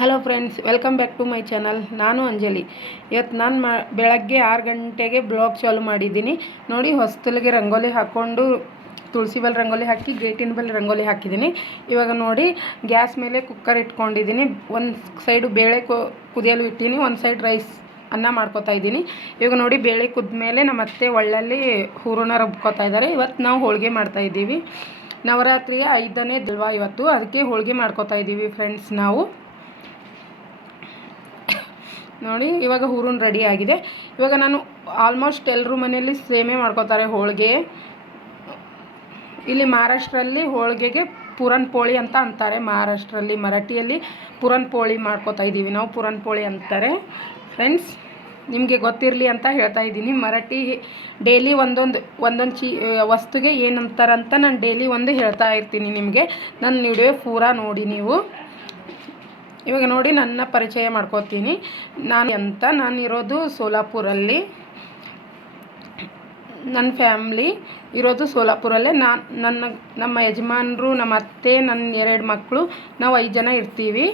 Hello friends, welcome back to my channel. ನಾನು ಅಂಜಲಿ. ಇವತ್ತು ನಾನು ಬೆಳಗ್ಗೆ 6 ಗಂಟೆಗೆ ಬ್ಲಾಗ್ ಚಾಲು ಮಾಡಿದ್ದೀನಿ ನೋಡಿ. ಹೊಸ್ತಲಿಗೆ ರಂಗೋಲಿ ಹಾಕ್ಕೊಂಡು ತುಳಸಿ ಬಲ್ ರಂಗೋಲಿ ಹಾಕಿ ಗೇಟಿನ ಬಲ್ ರಂಗೋಲಿ ಹಾಕಿದ್ದೀನಿ. ಇವಾಗ ನೋಡಿ ಗ್ಯಾಸ್ ಮೇಲೆ ಕುಕ್ಕರ್ ಇಟ್ಕೊಂಡಿದ್ದೀನಿ. ಒಂದು ಸೈಡು ಬೇಳೆ ಕುದಿಯಲು ಇಟ್ಟೀನಿ, ಒಂದು ಸೈಡ್ ರೈಸ್ ಅನ್ನ ಮಾಡ್ಕೊತಾ ಇದ್ದೀನಿ. ಇವಾಗ ನೋಡಿ ಬೇಳೆ ಕುದ್ಮೇಲೆ ನಮ್ಮ ಅತ್ತೆ ಒಳ್ಳಲ್ಲಿ ಹೂರಣ ರುಬ್ಕೋತಾ ಇದ್ದಾರೆ. ಇವತ್ತು ನಾವು ಹೋಳಿಗೆ ಮಾಡ್ತಾಯಿದ್ದೀವಿ. ನವರಾತ್ರಿಯ 5ನೇ ದಿನ ಇವತ್ತು, ಅದಕ್ಕೆ ಹೋಳಿಗೆ ಮಾಡ್ಕೊತಾ ಇದ್ದೀವಿ ಫ್ರೆಂಡ್ಸ್. ನಾವು ನೋಡಿ ಇವಾಗ ಹೂರಣ ರೆಡಿ ಆಗಿದೆ. ಇವಾಗ ನಾನು ಆಲ್ಮೋಸ್ಟ್ ಎಲ್ಲರೂ ಮನೆಯಲ್ಲಿ ಸೇಮೇ ಮಾಡ್ಕೋತಾರೆ ಹೋಳಿಗೆ. ಇಲ್ಲಿ ಮಹಾರಾಷ್ಟ್ರಲ್ಲಿ ಹೋಳಿಗೆಗೆ ಪುರನ್ ಪೋಳಿ ಅಂತ ಅಂತಾರೆ. ಮಹಾರಾಷ್ಟ್ರಲ್ಲಿ ಮರಾಠಿಯಲ್ಲಿ ಪುರನ್ ಪೋಳಿ ಮಾಡ್ಕೋತಾ ಇದ್ದೀವಿ ನಾವು. ಪುರನ್ ಪೋಳಿ ಅಂತಾರೆ ಫ್ರೆಂಡ್ಸ್. ನಿಮಗೆ ಗೊತ್ತಿರಲಿ ಅಂತ ಹೇಳ್ತಾ ಇದ್ದೀನಿ. ಮರಾಠಿ ಡೈಲಿ ಒಂದೊಂದು ವಸ್ತುಗೆ ಏನಂತಾರಂತ ನಾನು ಡೈಲಿ ಒಂದು ಹೇಳ್ತಾ ಇರ್ತೀನಿ ನಿಮಗೆ. ನನ್ನ ವಿಡಿಯೋ ಪೂರಾ ನೋಡಿ ನೀವು. ಇವಾಗ ನೋಡಿ ನನ್ನ ಪರಿಚಯ ಮಾಡ್ಕೋತೀನಿ. ನಾನು ಇರೋದು ಸೋಲಾಪುರಲ್ಲಿ. ನನ್ನ ಫ್ಯಾಮ್ಲಿ ಇರೋದು ಸೋಲಾಪುರಲ್ಲೇ. ನಮ್ಮ ಯಜಮಾನರು, ನಮ್ಮ ಅತ್ತೆ, ನನ್ನ 2 ಮಕ್ಕಳು, ನಾವು 5 ಜನ ಇರ್ತೀವಿ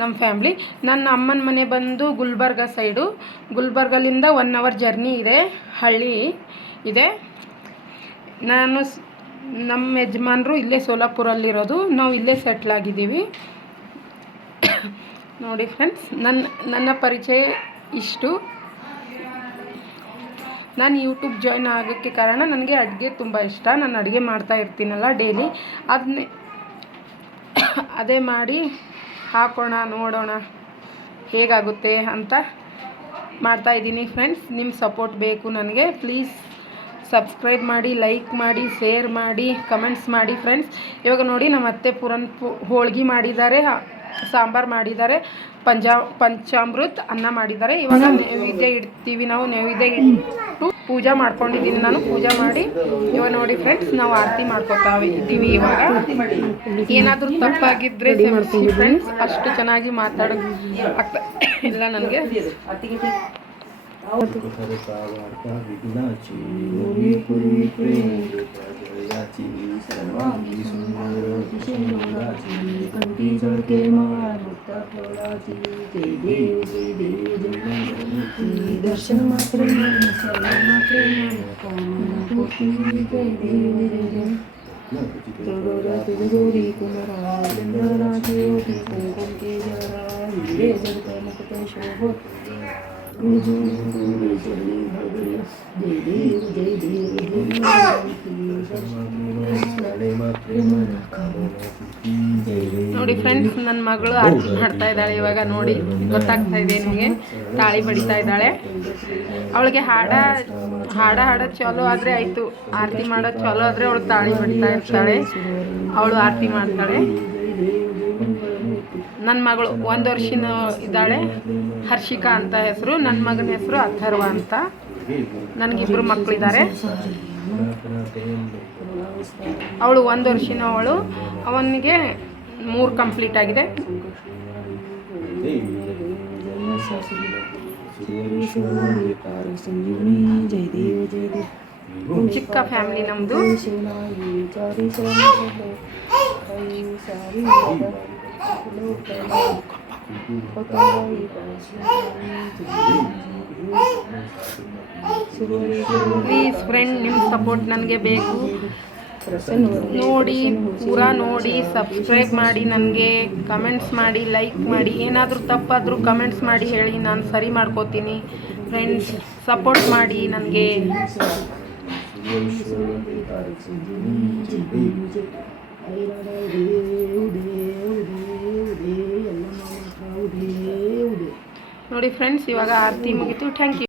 ನಮ್ಮ ಫ್ಯಾಮ್ಲಿ. ನನ್ನ ಅಮ್ಮನ ಮನೆ ಬಂದು ಗುಲ್ಬರ್ಗ ಸೈಡು. ಗುಲ್ಬರ್ಗಲಿಂದ 1 ಅವರ್ ಜರ್ನಿ ಇದೆ, ಹಳ್ಳಿ ಇದೆ. ನಮ್ಮ ಯಜಮಾನರು ಇಲ್ಲೇ ಸೋಲಾಪುರಲ್ಲಿರೋದು, ನಾವು ಇಲ್ಲೇ ಸೆಟ್ಲಾಗಿದ್ದೀವಿ ನೋಡಿ ಫ್ರೆಂಡ್ಸ್. ನನ್ನ ಪರಿಚಯ ಇಷ್ಟು. ನಾನು ಯೂಟ್ಯೂಬ್ ಜಾಯ್ನ್ ಆಗೋಕ್ಕೆ ಕಾರಣ ನನಗೆ ಅಡುಗೆ ತುಂಬ ಇಷ್ಟ. ನಾನು ಅಡುಗೆ ಮಾಡ್ತಾ ಇರ್ತೀನಲ್ಲ ಡೈಲಿ, ಅದೇ ಮಾಡಿ ಹಾಕೋಣ, ನೋಡೋಣ ಹೇಗಾಗುತ್ತೆ ಅಂತ ಮಾಡ್ತಾಯಿದ್ದೀನಿ ಫ್ರೆಂಡ್ಸ್. ನಿಮ್ಮ ಸಪೋರ್ಟ್ ಬೇಕು ನನಗೆ. ಪ್ಲೀಸ್ ಸಬ್ಸ್ಕ್ರೈಬ್ ಮಾಡಿ, ಲೈಕ್ ಮಾಡಿ, ಶೇರ್ ಮಾಡಿ, ಕಮೆಂಟ್ಸ್ ಮಾಡಿ ಫ್ರೆಂಡ್ಸ್. ಇವಾಗ ನೋಡಿ ನಮ್ಮ ಅತ್ತೆ ಹೋಳ್ಗೆ ಮಾಡಿದ್ದಾರೆ, ಸಾಂಬಾರು ಮಾಡಿದ್ದಾರೆ, ಪಂಚಾಮೃತ ಅನ್ನ ಮಾಡಿದ್ದಾರೆ. ಇವಾಗ ನೈವೇದ್ಯ ಇಡ್ತೀವಿ ನಾವು. ನೈವೇದ್ಯ ಇಟ್ಟು ಪೂಜೆ ಮಾಡ್ಕೊಂಡಿದ್ದೀನಿ ನಾನು. ಪೂಜೆ ಮಾಡಿ ಇವಾಗ ನೋಡಿ ಫ್ರೆಂಡ್ಸ್ ನಾವು ಆರತಿ ಮಾಡ್ಕೊತಾ ಇದ್ದೀವಿ. ಇವಾಗ ಏನಾದರೂ ತಪ್ಪಾಗಿದ್ದರೆ ಕ್ಷಮಿಸಿ ಫ್ರೆಂಡ್ಸ್. ಅಷ್ಟು ಚೆನ್ನಾಗಿ ಮಾತಾಡೋದು ಆಗ್ತಾ ಇಲ್ಲ ನನಗೆ. दर्शन मात्र ನೋಡಿ ಫ್ರೆಂಡ್ಸ್, ನನ್ನ ಮಗಳು ಆರತಿ ಮಾಡ್ತಾ ಇದ್ದಾಳೆ. ಇವಾಗ ನೋಡಿ ಗೊತ್ತಾಗ್ತಾ ಇದೆ ನಿಮಗೆ. ತಾಳಿ ಬಡಿತಾ ಇದ್ದಾಳೆ. ಅವಳಿಗೆ ಹಾಡೋದು ಚಾಲೋ ಆದರೆ ಆಯಿತು, ಆರತಿ ಮಾಡೋದು ಚಾಲೋ ಆದರೆ ಅವಳು ತಾಳಿ ಬಡಿತಾ ಇರ್ತಾಳೆ, ಅವಳು ಆರತಿ ಮಾಡ್ತಾಳೆ. ನನ್ನ ಮಗಳು 1 ವರ್ಷದ ಇದ್ದಾಳೆ. ಹರ್ಷಿಕಾ ಅಂತ ಹೆಸರು. ನನ್ನ ಮಗನ ಹೆಸರು ಅಥರ್ವ ಅಂತ. ನನಗಿಬ್ಬರು ಮಕ್ಕಳಿದ್ದಾರೆ. ಅವಳು 1 ವರ್ಷನವಳು. ಅವನಿಗೆ 3 ಕಂಪ್ಲೀಟ್ ಆಗಿದೆ. ಚಿಕ್ಕ ಫ್ಯಾಮಿಲಿ ನಮ್ಮದು. ಪ್ಲೀಸ್ ಫ್ರೆಂಡ್, ನಿಮ್ಮ ಸಪೋರ್ಟ್ ನನಗೆ ಬೇಕು. ನೋಡಿ, ಪೂರಾ ನೋಡಿ, ಸಬ್ಸ್ಕ್ರೈಬ್ ಮಾಡಿ, ನನಗೆ ಕಮೆಂಟ್ಸ್ ಮಾಡಿ, ಲೈಕ್ ಮಾಡಿ. ಏನಾದರೂ ತಪ್ಪಾದರೂ ಕಮೆಂಟ್ಸ್ ಮಾಡಿ ಹೇಳಿ, ನಾನು ಸರಿ ಮಾಡ್ಕೋತೀನಿ ಫ್ರೆಂಡ್ಸ್. ಸಪೋರ್ಟ್ ಮಾಡಿ ನನಗೆ. ನೋಡಿ ಫ್ರೆಂಡ್ಸ್, ಇವಾಗ ಆರತಿ ಮುಗೀತು. Thank you.